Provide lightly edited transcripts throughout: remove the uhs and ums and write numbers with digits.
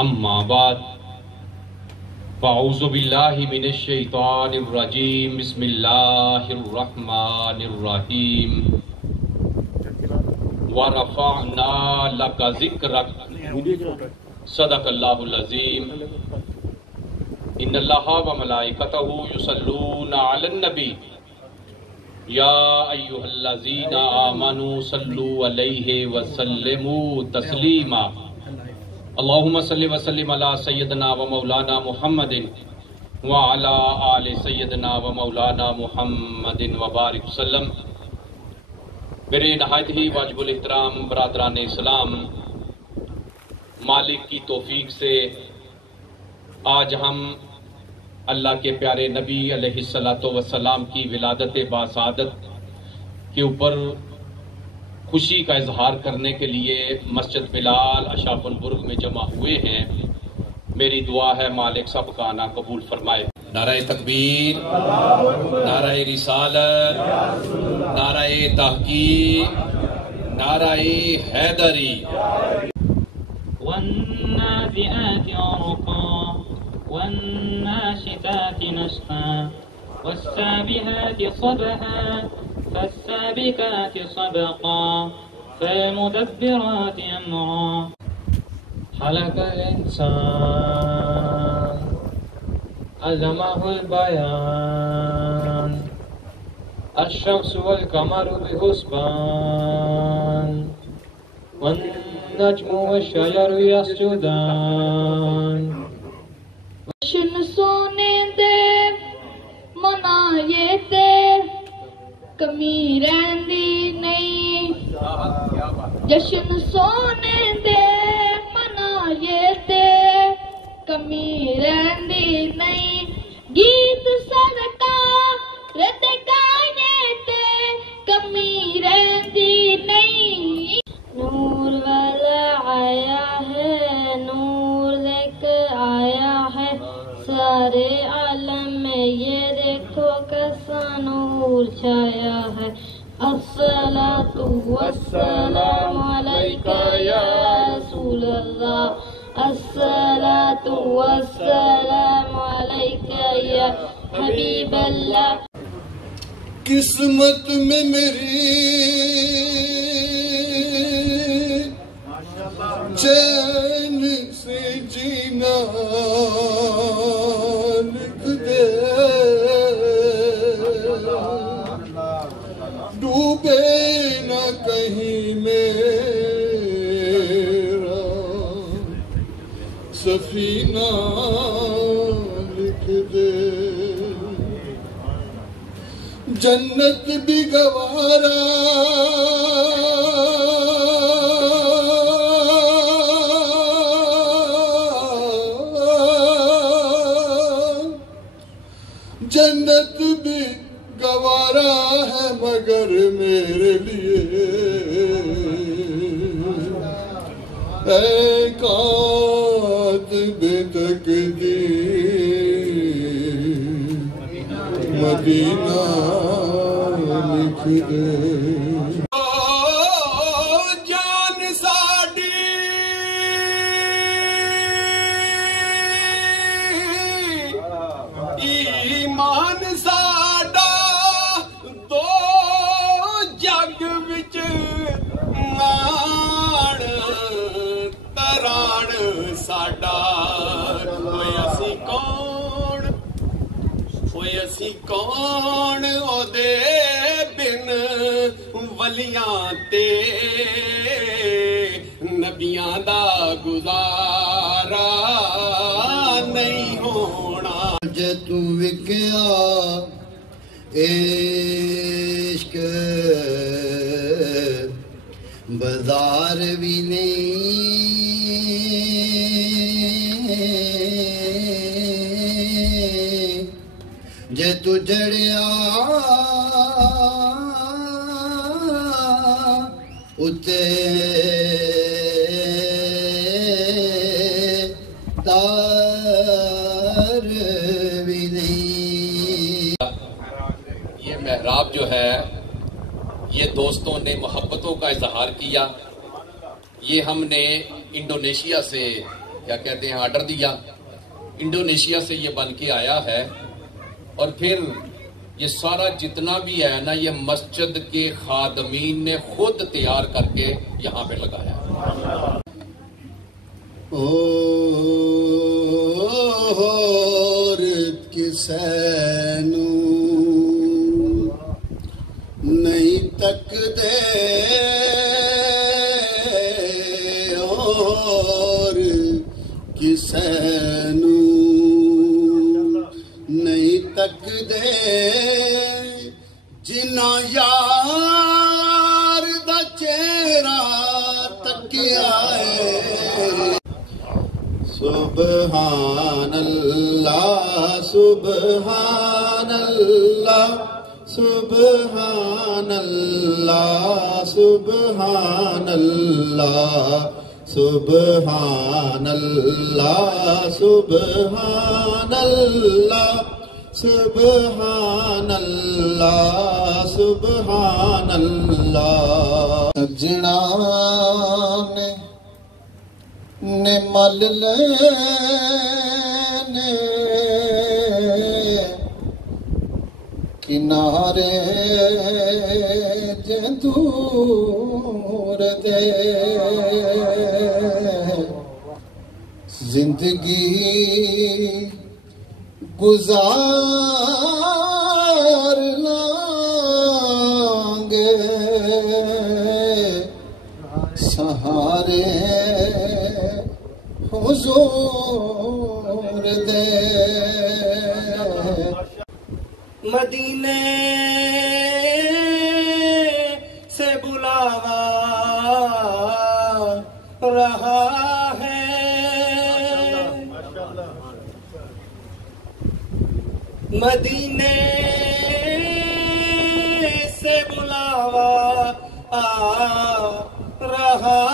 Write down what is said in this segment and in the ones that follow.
اما بعد فاعوذ باللہ من الشیطان الرجیم بسم اللہ الرحمن الرحیم ورفعنا لک ذکرک صدق اللہ العظیم ان اللہ وملائکتہ یصلون علی النبی یا ایہا الذین آمنوا صلوا علیہ وسلموا تسلیما اللہم صلی وسلم علی سیدنا و مولانا محمد وعلی آل سیدنا و مولانا محمد وبارک وسلم۔ میرے نہایت ہی واجب الاحترام برادران اسلام، مالک کی توفیق سے آج ہم اللہ کے پیارے نبی علیہ السلام کی ولادت باسعادت کے اوپر خوشی کا اظہار کرنے کے لیے مسجد بلال اشاف البرگ میں جمع ہوئے ہیں۔ میری دعا ہے مالک سب کا آنا قبول فرمائے۔ نعرہ تکبیر، نعرہ رسالت، نعرہ تحقیق، نعرہ حیدری۔ والنازعات غرقا والناشطات نشطا والسابحات صبحا فالسابقات صدقا فالمدبرات امرا۔ خلق الانسان علمه البيان الشمس والقمر بحسبان والنجم والشجر يسجدان۔ جشن سونے دے منائے تے کمی رہندی نہیں، جشن سونے دے منائے تے کمی رہندی نہیں، گیت سرکار تے گائے تے کمی رہندی نہیں۔ نور والا آیا ہے، نور لے کر آیا ہے، سارے عالم میں یہ دیکھو کیسا نور چھایا ہے۔ الصلاۃ والسلام علیک یا رسول اللہ، الصلاۃ والسلام علیک یا حبیب اللہ۔ قسمت میں میری چین سے جینا لکھ دے، ڈوبے نہ کہیں میرا سفینہ لکھ دے، جنت بھی گوارا جنت بھی گوارا ہے مگر میرے لیے اے کاتب تقدیر مدینہ لکھ دے۔ جان ساڈی ایمان ساڈا دو جگ وچ ماڑ تراڑ ساڈا، ہوئے اسی کون، ہوئے اسی کون او دے بن ولیاں تے نبیاں دا گزارا نہیں ہونا۔ جے تو وکیا عشق بازار بھی نہیں، جے تو جڑیا اتے تار بھی نہیں۔ یہ محراب جو ہے یہ دوستوں نے محبتوں کا اظہار کیا، یہ ہم نے انڈونیشیا سے کیا کہتے ہیں آرڈر دیا، انڈونیشیا سے یہ بن کے آیا ہے، اور پھر یہ سارا جتنا بھی ہے نا یہ مسجد کے خادمین نے خود تیار کر کے یہاں پہ لگایا ہے۔ عورت کسے نوں نہیں تک دے، اور کسے نوں نہیں تک دے، جنا یار دا چہرہ تکیا ہے۔ سبحان اللہ سبحان اللہ سبحان اللہ سبحان اللہ سبحان اللہ سبحان اللہ سبحان اللہ سبحان اللہ۔ سجنا نے مل لینے کنارے جے دور دے، زندگی گزار لیں گے سہارے حضور دے۔ مدینے سے بلاوا رہا ہے، مدینے سے بلاوا آ رہا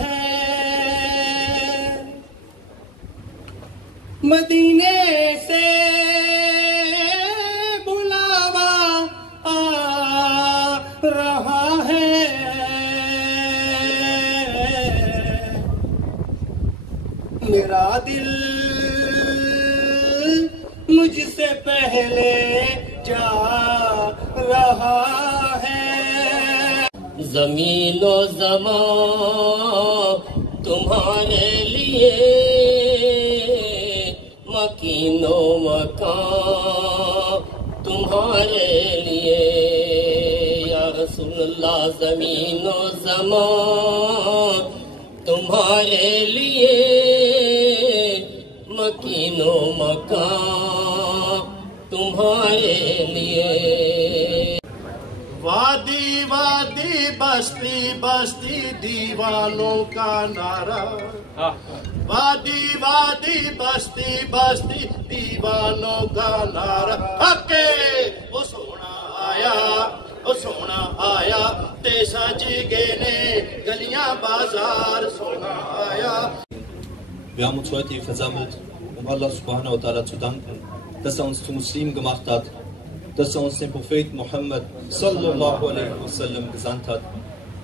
ہے، مدینے سے رہا ہے، میرا دل مجھ سے پہلے جا رہا ہے۔ زمین و زمان تمہارے لیے، مکین و مکان تمہارے لیے، رسول اللہ زمین و زمان تمہارے لیے، مکین و مکان تمہارے لیے۔ وادی وادی بستی بستی دیوانوں کا نعرہ، وادی وادی بستی بستی دیوانوں کا نعرہ، ہکے وہ سونا آیا وہ سونا آیا تے سج گئے نے گلیاں بازار سونا آیا۔ Wir haben uns heute hier versammelt, um Allah subhanahu wa ta'ala zu danken, dass er uns zu Muslimen gemacht hat, dass er uns den Propheten Muhammad sallallahu alaihi wasallam gesandt hat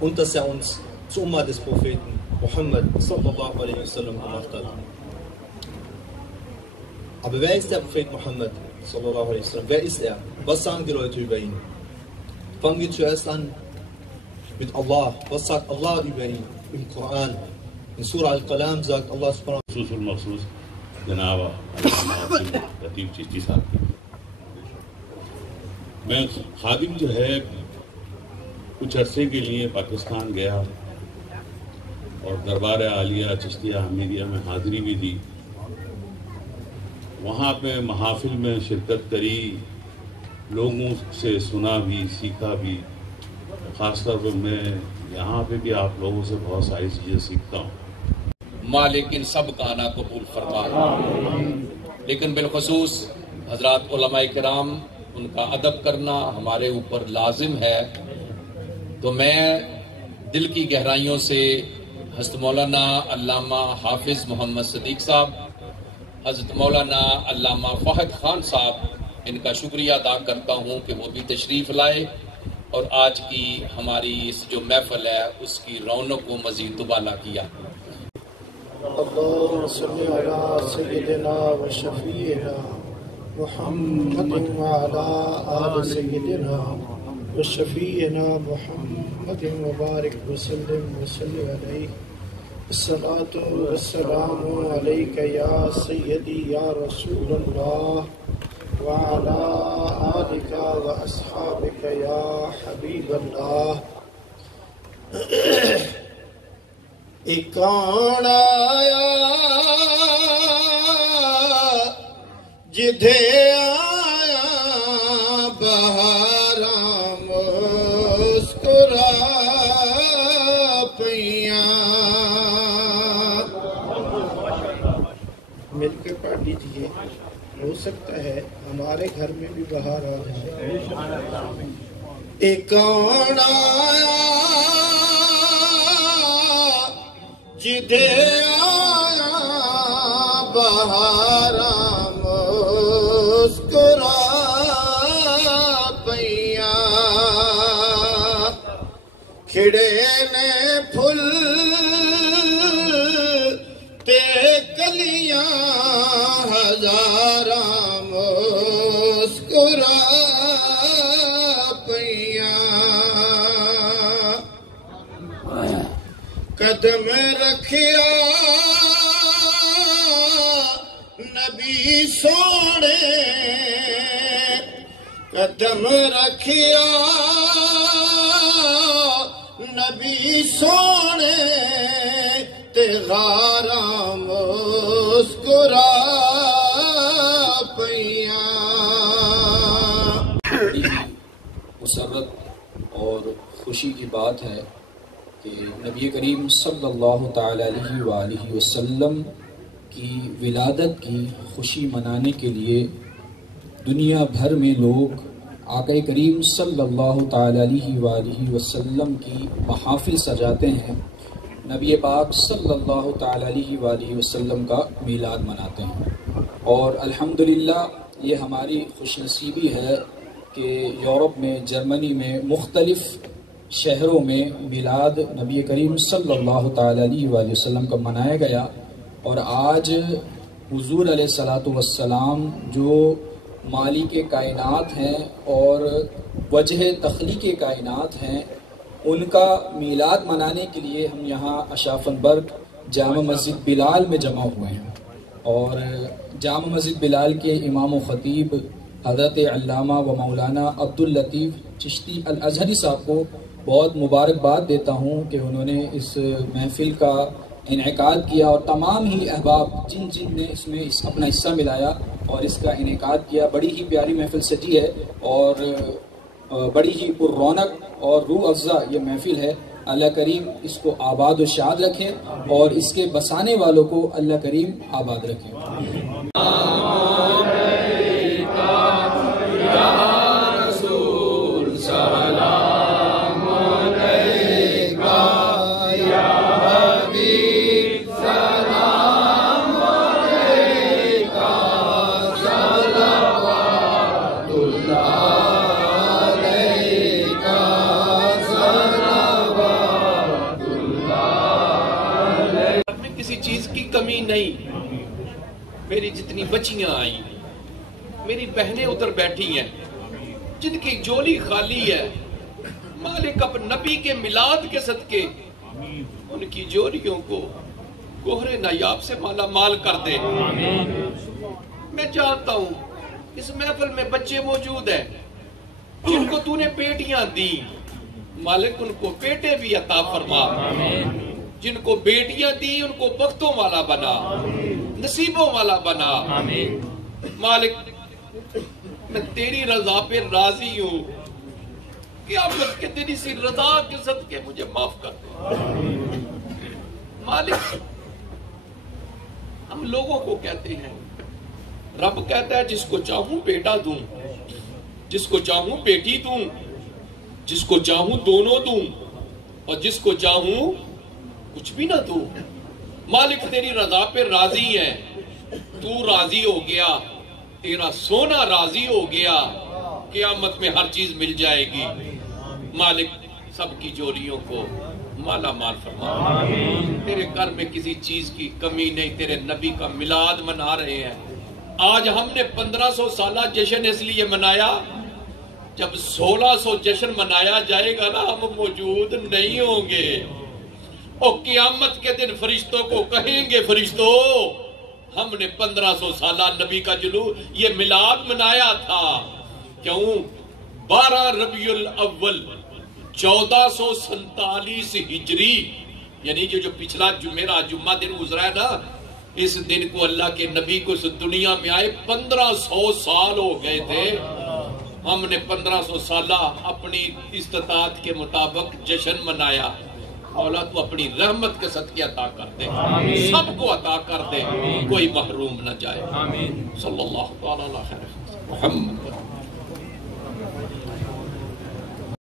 und dass er uns zur Umma des Propheten Muhammad sallallahu alaihi wasallam gemacht hat. Aber wer ist der Prophet Muhammad sallallahu alaihi wasallam? Wer ist er? Was sagen die Leute über ihn? Fangen wir zuerst an mit Allah. Was sagt Allah über ihn im Koran? In Surah Al-Qalam sagt Allah subhanahu wa ta'ala مخصوص المخصوص جناب لطیف چشتی صاحب کی، میں خادم جو ہے کچھ عرصے کے لیے پاکستان گیا اور دربار عالیہ چشتیہ حمیدیہ میں حاضری بھی دی، وہاں پہ محافل میں شرکت کری، لوگوں سے سنا بھی سیکھا بھی، خاص طور پہ میں یہاں پہ بھی آپ لوگوں سے بہت ساری چیزیں سیکھتا ہوں۔ مالک ان سب کا آنا قبول فرما، لیکن بالخصوص حضرات علماء کرام ان کا ادب کرنا ہمارے اوپر لازم ہے، تو میں دل کی گہرائیوں سے حضرت مولانا علامہ حافظ محمد صدیق صاحب، حضرت مولانا علامہ فہد خان صاحب، ان کا شکریہ ادا کرتا ہوں کہ وہ بھی تشریف لائے اور آج کی ہماری اس جو محفل ہے اس کی رونق کو مزید دوبالا کیا۔ اللهم صل على سيدنا وشفيعنا محمد وعلى آل سيدنا وشفيعنا محمد وبارك وسلم عليه. الصلاة والسلام عليك يا سيدي يا رسول الله وعلى آلك وأصحابك يا حبيب الله. ایک کون آیا جدھے آیا بہاراں مسکرا پیاں. مل کے پڑھ لیجیے، ہو سکتا ہے ہمارے گھر میں بھی بہار آ جائے. ایک کون آیا جدھے آیا بہاراں مسکرا پیاں. کھڑے نے پھل تے کلیاں ہزاراں مسکرا پیاں. قدم رکھیا نبی سونے، قدم رکھیا نبی سونے تے غاراں مسکرا پیاں. مسرت اور خوشی کی بات ہے کہ نبی کریم صلی اللہ تعالی علیہ وآلہ وسلم کی ولادت کی خوشی منانے کے لیے دنیا بھر میں لوگ آقا کریم صلی اللہ تعالی علیہ وآلہ وسلم کی محافل سجاتے ہیں، نبی پاک صلی اللہ تعالی علیہ وآلہ وسلم کا میلاد مناتے ہیں. اور الحمدللہ یہ ہماری خوش نصیبی ہے کہ یورپ میں، جرمنی میں، مختلف شہروں میں میلاد نبی کریم صلی اللہ تعالی علیہ وآلہ وسلم کا منایا گیا. اور آج حضور علیہ الصلاۃ والسلام جو مالک کائنات ہیں اور وجہ تخلیق کائنات ہیں، ان کا میلاد منانے کے لیے ہم یہاں اشافنبرگ جامع مسجد بلال میں جمع ہوئے ہیں. اور جامع مسجد بلال کے امام و خطیب حضرت علامہ و مولانا عبداللطیف چشتی الازہری صاحب کو بہت مبارکباد دیتا ہوں کہ انہوں نے اس محفل کا انعقاد کیا، اور تمام ہی احباب جن نے اس میں اپنا حصہ ملایا اور اس کا انعقاد کیا. بڑی ہی پیاری محفل سجی ہے اور بڑی ہی پر رونق اور روح افزا یہ محفل ہے. اللہ کریم اس کو آباد و شاد رکھے اور اس کے بسانے والوں کو اللہ کریم آباد رکھے. کمی نہیں. میری جتنی بچیاں آئیں، میری بہنیں ادھر بیٹھی ہیں جن کی جولی خالی ہے، مالک اپنے نبی کے میلاد کے صدقے ان کی جولیوں کو گوہر نایاب سے مالا مال کر دے. میں جانتا ہوں اس محفل میں بچے موجود ہیں جن کو تو نے بیٹیاں دی، مالک ان کو بیٹے بھی عطا فرما. جن کو بیٹیاں دی ان کو بختوں والا بنا، نصیبوں والا بنا. مالک میں تیری رضا پہ راضی ہوں، قیامت کے دن اسی رضا کے صدقے مجھے معاف کر دے. مالک ہم لوگوں کو کہتے ہیں، رب کہتا ہے جس کو چاہوں بیٹا دوں، جس کو چاہوں بیٹی دوں، جس کو چاہوں دونوں دوں، اور جس کو چاہوں کچھ بھی نہ دوں. مالک تیری رضا پہ راضی ہے، تو راضی ہو گیا، تیرا سونا راضی ہو گیا، قیامت میں ہر چیز مل جائے گی. مالک سب کی جولیوں کو مالا مال فرما، تیرے گھر میں کسی چیز کی کمی نہیں، تیرے نبی کا میلاد منا رہے ہیں۔ آج ہم نے 1500 سالہ جشن اس لیے منایا، جب 1600 جشن منایا جائے گا نا ہم موجود نہیں ہوں گے، اور قیامت کے دن فرشتوں کو کہیں گے فرشتوں ہم نے 1500 سالہ نبی کا جلوس یہ میلاد منایا تھا۔ کیوں؟ 12 ربیع الاول 1447 ہجری، یعنی جو پچھلا جمعہ دن گزرا ہے نا، اس دن کو اللہ کے نبی کو اس دنیا میں آئے 1500 سال ہو گئے تھے۔ ہم نے 1500 سالہ اپنی استطاعت کے مطابق جشن منایا۔ مولا تو اپنی رحمت کے صدقے عطا کر دے، سب کو عطا کر دے، کوئی محروم نہ جائے۔ صلی اللہ تعالی علیہ محمد۔